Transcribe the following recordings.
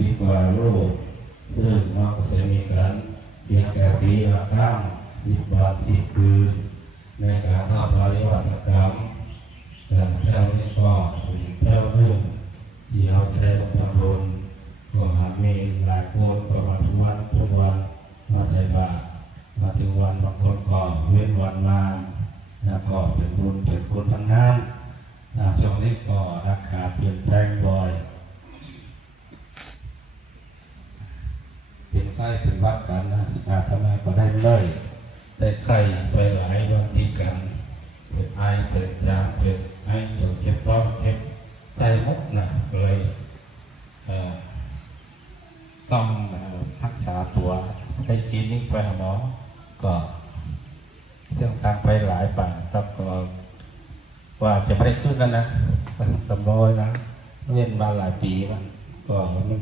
10 กว่ารูปซึ่งเราก็จะมีการเพียงแค่ปีละครั้ง10 วัน 10 คืนในการทำปริวาสกรรมแต่เท่านี้ก็เป็นเท่านึงที่เราจะได้ทำบุญก็หากมีหลายคนก็มาทุกวันมาใส่บาตรมาถึงวันบางคนก็เว้นวันมาก็เป็นบุญเป็นคนทั้งนั้นช่วงนี้ก็ราคาเปลี่ยนแปลงบ่อยเป็นไข้เป็นวัดกันทำไมก็ได้เลยได้ไข้ไปหลายวันติดกันเกิดไอเกิดจามเกิดไอเกิดเจ็บท้องเจ็บไส้มุกเลยต้องรักษาตัวไปกินนี่ไปหาหมอก็เรื่องทางไปหลายป่าต้องก็ว่าจะไม่ได้ขึ้นแล้วนะสำรอยนะเว้นมาหลายปีมันก็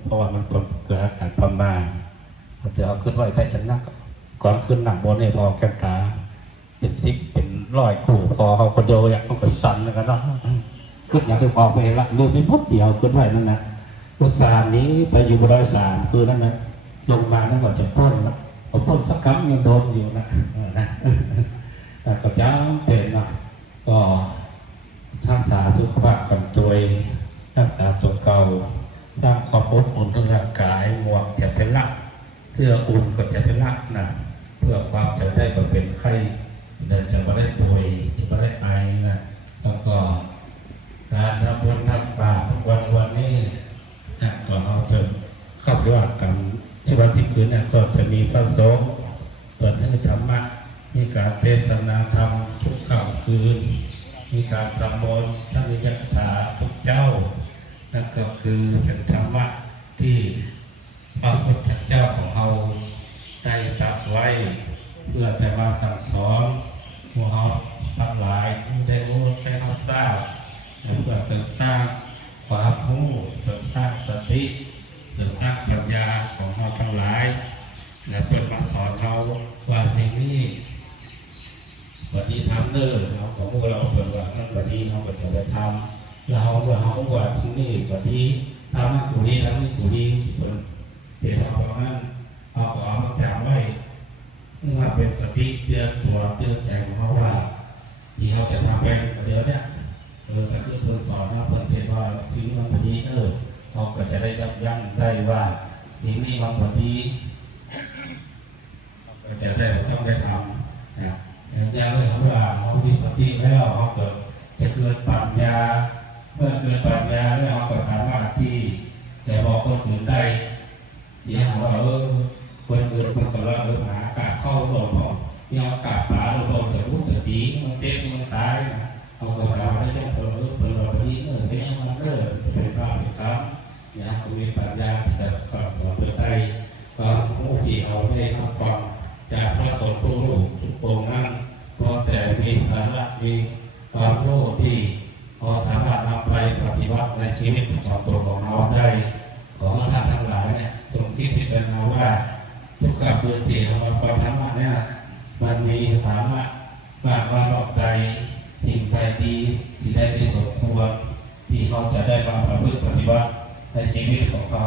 เพราะว่ามันเกิดอาการประมาณจะเอาขึ้นไว้ได้ชนะก่อนขึ้นหนักบนเนี่ยพอแก้มตาเป็นซิกเป็นร้อยคู่พอเขาคนเดียวอยากต้องกดสั่นแล้วกันเนาะขึ้นอย่างที่พอไปละดูไม่พบเดียวขึ้นไว้นั่นนะอุตสาห์นี้ไปอยู่บน103คือนั่นนะลงมานั่นก็จะพ้นนะพอพ้นสักครั้งยังโดนอยู่นะก็จำเป็นนะก็รักษาสุขภาพกันตัวเองรักษาตัวเก่าสร้างความอบอุ่นทางร่างกายหมวกจะเป็นหลักเสื้ออุ่นก็จะเป็นหลักนะเพื่อความจะได้มาเป็นไข้เดินจะมาได้ป่วยจะมาได้ไอนะแล้วก็การทำบุญทำบาปวันนี้ก็เอาจะเข้าไปว่ากันที่วันที่คืนก็จะมีพระสงฆ์เปิดให้ธรรมะมีการเทศนาธรรมทุกค่ำคืนมีการสวดมนต์ท่านวิญญาณทุกเจ้านั่นก็คือเป็นธรรมะที่พระพุทธเจ้าของเราได้ตรัสไว้เพื่อจะมาสั่งสอนพวกเราทั้งหลายได้รู้ได้รับทราบเพื่อเสริมสร้างความรู้เสริมสร้างสติเสริมสร้างปัญญาของเราทั้งหลายและเพื่อมาสอนเราว่าสิ่งนี้วันนี้ทำเด้อเราของพวกเราเปิดว่าท่านวันนี้เราก็จะได้ทำเราว่าสิ่งนี้วันนี้ทำนั่นถูกนี้ทำนี่ถูกนี้เดี๋ยวเราเอานั้นเอามาจำไว้ว่าเป็นสติเตือนตัวเตือนใจของเราว่าที่เราจะทำไปเดี๋ยวเนี่ยแต่คือเพิ่งสอนนะเพิ่งเทศว่าสิ่งนี้มันพอดีเราก็จะได้ยับยั้งได้ว่าสิ่งนี้มันพอดีเราก็จะได้ต้องได้ทำนะอย่างเลยครับว่าเรามีสติแล้วเราเกิดจะเกิดปัญญาเมื่อเกิดปัญญาแล้วเราก็สามารถที่จะบอกคนอื่นได้อย่างว่าคนอื่นคนกับเราหาอากาศเข้าหลงออกมีอากาศป่าหลงจะรู้จะดีมันเจ็บมันตายเราก็สามารถที่จะเปิดเราดีเป็นมันจะเป็นบ้าเป็นคำเนี่ยคุณมีปัญญาจะสอนเพื่อได้ความรู้ที่เอาได้ทำความจากพระสงฆ์ทุกองค์นั้นเพราะแต่มีสาระมีความรู้ที่เราสามารถนำไปปฏิบัติในชีวิตของตัวของเราได้ของท่านทั้งหลายเนี่ยตรงที่พิจารณาว่าทุกข์กับพื้นที่ของเราความธรรมะเนี่ยมันมีสามารถมากว่ารอบใดสิ่งใดดีที่ได้ที่สมควรที่เขาจะได้มาประพฤติปฏิบัติในชีวิตของเขา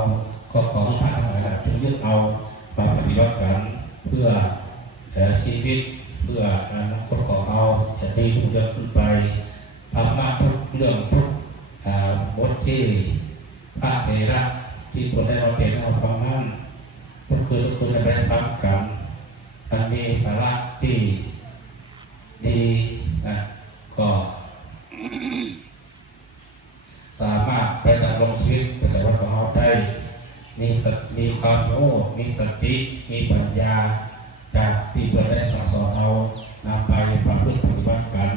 ก็ขอให้ท่านทั้งหลายจงยึดเอามาปฏิบัติกันเพื่อชีวิตเพื่ออนาคตของเราจะดีขึ้นไปธรรมะทุกเรื่องทุกบทที่พระเถระที่คนได้เราเห็นเราฟังนั้นก็คือคุณจะได้ซ้ำกันมีสาระที่ดีก็สามารถไปดำรงชีวิตปฏิบัติของเราได้มีความรู้มีสติมีปัญญาจากที่เราได้สอนเรานำไปประพฤติปฏิบัติกัน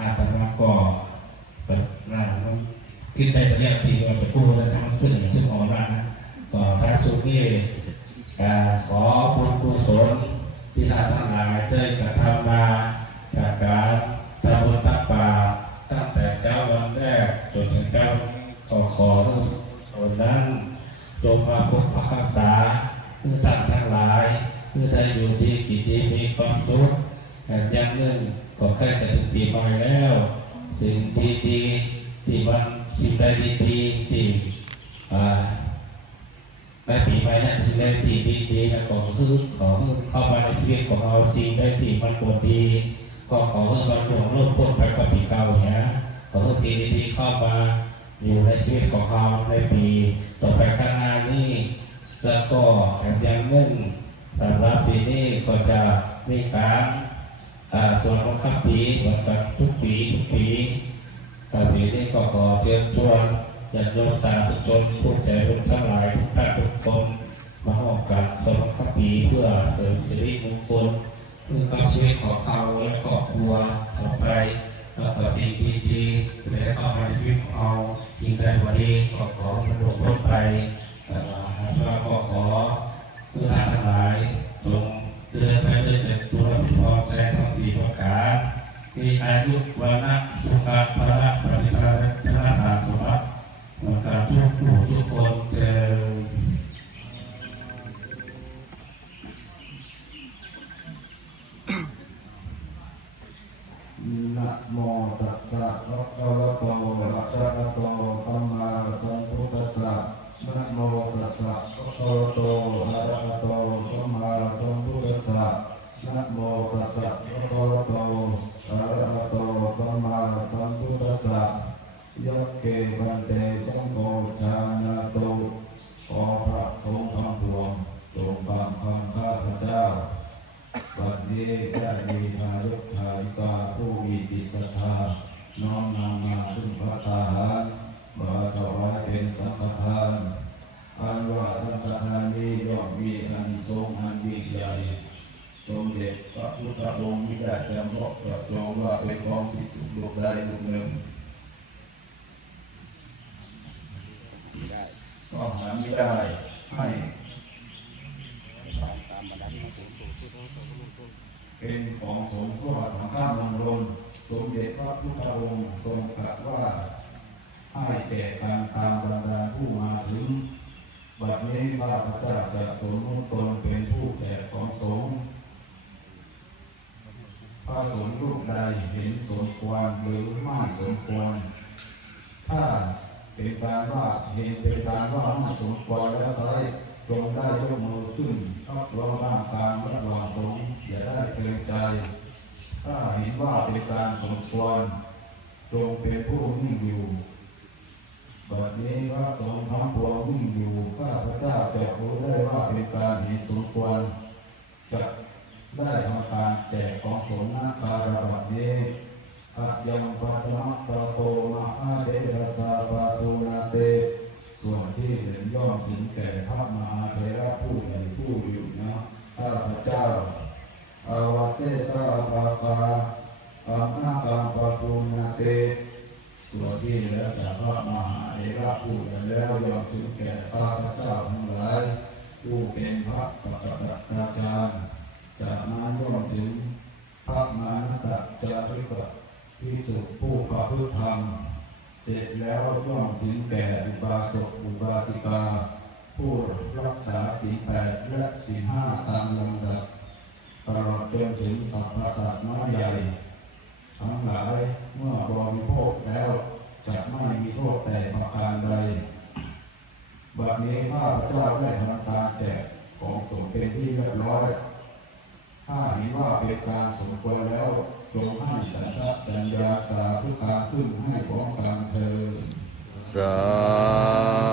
อาตมาก็เป็นงานคิดได้แต่เรื่องที่เราจะพูดและทำขึ้นอย่างที่อ่อนนะก็ท้ายสุดนี้ขอบุญกุศลที่ท่านทั้งหลายได้กระทำมาจากการทำบุญตักบาตรตั้งแต่เจ้าวันแรกจนถึงเจ้าขอส่วนนั้นจงมาปกปักรักษาเพื่อท่านทั้งหลายเพื่อได้อยู่ดีกินดีมีความสุขอย่างหนึ่งก็ใกล้จะถึงปีใหม่แล้วสิ่งดีๆที่มันสิ่งใดดีๆที่ และปีใหม่นั้นสิ่งใดที่ดีๆนะก็คือขอให้เข้ามาในชีวิตของเราสิ่งใดที่มันควรดีก็ขอให้เราหลงโลกพ้นไปกับปีเก่าเนี่ยขอให้สิ่งดีๆเข้ามาอยู่ในชีวิตของเราในปีต่อไปข้างหน้านี้แล้วก็แถมยังเนื่องสำหรับปีนี้ก็จะมีการส่วนของข้ามปีเหมือนกับทุกปีปีนี้ก็ขอเชิญชวนญาติโยมสาธุชนผู้ใจบุญทั้งหลายทุกท่านทุกคนมาร่วมกันส่วนของข้ามปีเพื่อเสริมสิริมงคลเพื่อความชีวิตของเราและครอบครัวต่อไปแล้วก็สิ่งดีๆจะได้เข้ามาในชีวิตของเราสิ่งใดวันนี้ก็ขอมันหลงพ้นไปแล้วก็ขอเพื่อท่านทั้งหลายจงเดินไปด้วยใจตัวรับผิดชอบใจทั้งสี่ประการมีอายุวันนะสุขภาระปฏิภาณธนาสารสมบัติการทุกผู้ทุกคนเจอนะโมตัสสะภะคะวะโตอะระหะโตสัมมาสัมพุทธัสสะนะโมตัสสะภะคะวะโตอะระหะโตสัมมาสัมพุทธัสสะนะโมตัสสะภะคะวะโตอะระหะโตสัมมาสัมพุทธัสสะยัคเกวันเตสังโฆชานะโตขอพระสงฆ์ทั้งปวงจงฟังคำข้าพเจ้าบัดนี้ได้มีทายกทายิกาผู้มีจิตศรัทธาน้อมนำมาซึ่งพระทหารมาถวายเป็นสังฆทานอันว่าสังฆทานนี้ย่อมมีอานิสงส์อันยิ่งใหญ่สมเด็จพระพุทธองค์มิได้จำเพาะประจงว่าเป็นของภิกษุรูปใดรูปหนึ่งก็หาไม่ได้ให้เป็นของสงฆ์ก็สังฆมงคลสมเด็จพระพุทธองค์ทรงตรัสว่าให้แก่การตามบรรดาผู้มาถึงบัดนี้ข้าพเจ้าจะสมมติตนเป็นผู้แจกของสงฆ์พระสงฆ์รูปใดเห็นสมควรหรือไม่สมควรถ้าเป็นการว่าเห็นเป็นการว่าไม่สมควรแล้วไซจงได้ยกมือขึ้นรับรองร่างการรับรองสงฆ์อย่าได้เกรงใจถ้าเห็นว่าเป็นการสมควรจงเป็นผู้นิ่งอยู่บัดนี้พระสงฆ์ทั้งปวงนิ่งอยู่ข้าพเจ้าจะรู้ได้ว่าเป็นการเห็นสมควรจะได้ทำการแจกของสงฆ์นาการบัดนี้อายังปัตมัตตโกมาอาเดรสาปาตุนาเตส่วนที่เห็นย่อมถึงแก่พระมหาเถระผู้ใหญ่ผู้อยู่นะข้าพเจ้าอาวาเสสาปาปาอานาคาปาตุนาเตส่วนที่แล้วจากพระมหาเถระผู้ใหญ่แล้วย่อมถึงแก่ข้าพเจ้าทั้งหลายผู้เป็นพระปฏิบัติอาจารย์จากนั้นย่อมถึงพระมหานัตจาริกภิกษุผู้ประพฤติธรรมเสร็จแล้วย่อมถึงแก่อุบาสกอุบาสิกาผู้รักษาศีล8และศีล5ตามลำดับตลอดจนถึงสรรพสัตว์น้อยใหญ่ทั้งหลายเมื่อบริโภคแล้วจะไม่มีโทษแต่ประการใดบัดนี้ข้าพเจ้าได้ทำการแจกของสงฆ์เป็นที่เรียบร้อยถ้าเห็นว่าเป็นการสมควรแล้วจงให้สัญญาสาธุการขึ้นให้พร้อมกันเถิด สา